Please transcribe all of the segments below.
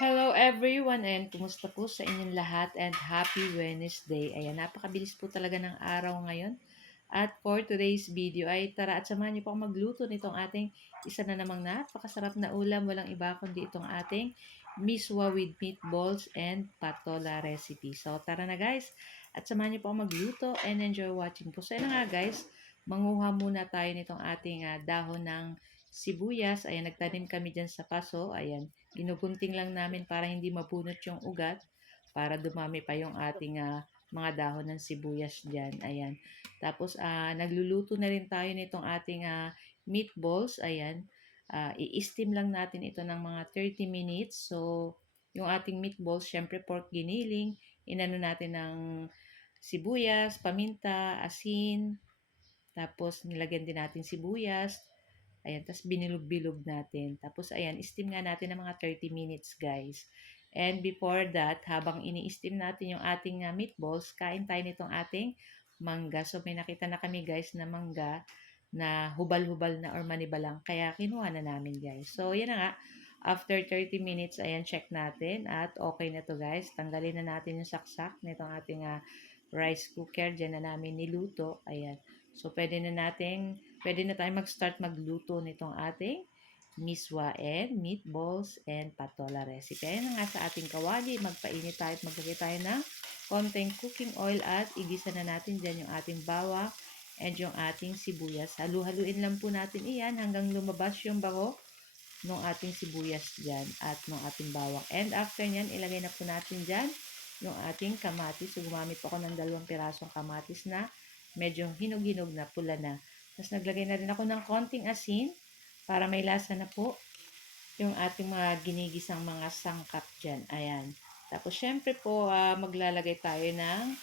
Hello everyone and kumusta po sa inyong lahat and happy Wednesday. Ayan, napakabilis po talaga ng araw ngayon. At for today's video ay tara at samahan niyo po akong magluto nitong ating isa na namang napakasarap na ulam. Walang iba kundi itong ating miswa with meatballs and patola recipe. So tara na guys at samahan niyo po akong magluto and enjoy watching po. So yun na nga guys, manguha muna tayo nitong ating dahon ng sibuyas. Ayan, nagtanim kami dyan sa paso. Ayan, ginugunting lang namin para hindi mabunot yung ugat, para dumami pa yung ating mga dahon ng sibuyas dyan. Ayan. Tapos, nagluluto na rin tayo nitong ating meatballs. Ayan. I-steam lang natin ito ng mga 30 minutes. So, yung ating meatballs, syempre pork giniling, inano natin ng sibuyas, paminta, asin, tapos nilagyan din natin sibuyas. Ayan, tapos binilog-bilog natin. Tapos ayan, steam nga natin ng mga 30 minutes guys. And before that, habang ini-steam natin yung ating meatballs, kain tayo nitong ating mangga. So may nakita na kami guys na mangga na hubal-hubal na or manibalang. Kaya kinuha na namin guys. So yan na nga, after 30 minutes, ayan, check natin. At okay na to guys. Tanggalin na natin yung saksak nitong ating rice cooker. Diyan na namin niluto. Ayan. So pwede na tayong mag-start magluto nitong ating miswa and meatballs and patola recipe. Ayan na nga sa ating kawali, magpainit tayo at maglagay tayo ng konting cooking oil at igisa na natin dyan yung ating bawang and yung ating sibuyas. Halu-haluin lang po natin iyan hanggang lumabas yung bango ng ating sibuyas dyan at ng ating bawang. And after nyan, ilagay na po natin dyan yung ating kamatis. So, gumamit po ako ng 2 pirasong kamatis na medyo hinog-hinog na, pula na. Tapos, naglagay na rin ako ng konting asin para may lasa na po yung ating mga ginigisang mga sangkap dyan. Ayan. Tapos, syempre po, maglalagay tayo ng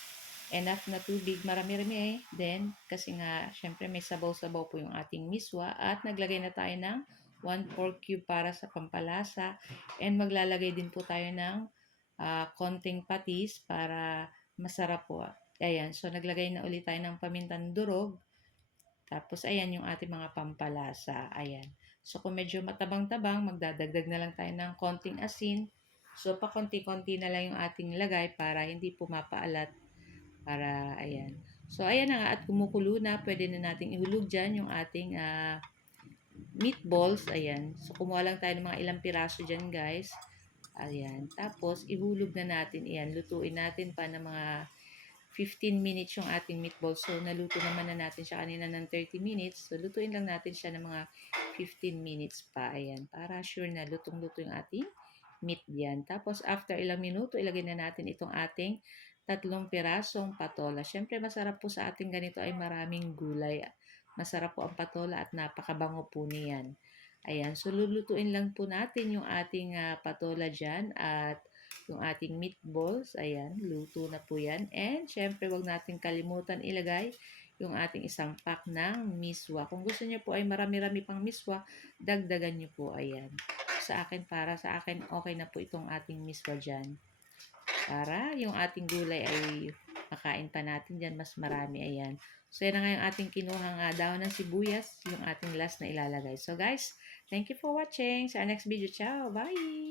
enough na tubig. Marami-rami eh. Then, kasi nga, syempre may sabaw-sabaw po yung ating miswa. At naglagay na tayo ng 1/4 cube para sa pampalasa. And maglalagay din po tayo ng konting patis para masarap po. Ayan, so naglagay na ulit tayo ng pamintang durog. Tapos ayan yung ating mga pampalasa. Ayan. So kung medyo matabang-tabang, magdadagdag na lang tayo ng konting asin. So pa konti-konti na lang yung ating lagay para hindi pumapaalat. Para ayan. So ayan na nga at kumukulo na, pwede na nating ihulog dyan yung ating meatballs. Ayan. So kumuha lang tayo ng mga ilang piraso dyan guys. Ayan. Tapos, ihulog na natin. Ayan. Lutuin natin pa ng mga 15 minutes yung ating meatballs. So, naluto naman na natin siya kanina ng 30 minutes. So, lutuin lang natin siya ng mga 15 minutes pa. Ayan. Para sure na lutong-luto yung ating meat diyan. Tapos, after ilang minuto, ilagay na natin itong ating 3 pirasong patola. Siyempre, masarap po sa ating ganito ay maraming gulay. Masarap po ang patola at napakabango po niyan. Ayan, so lulutuin lang po natin yung ating patola dyan at yung ating meatballs. Ayan, luto na po yan. And syempre, wag natin kalimutan ilagay yung ating isang pack ng miswa. Kung gusto niyo po ay marami-rami pang miswa, dagdagan niyo po. Ayan. Para sa akin, okay na po itong ating miswa dyan. Para yung ating gulay ay makain pa natin dyan mas marami. Ayan. So, yan na nga yung ating kinuhang dahon ng sibuyas, yung ating last na ilalagay. So, guys, thank you for watching. Sa next video. Ciao. Bye!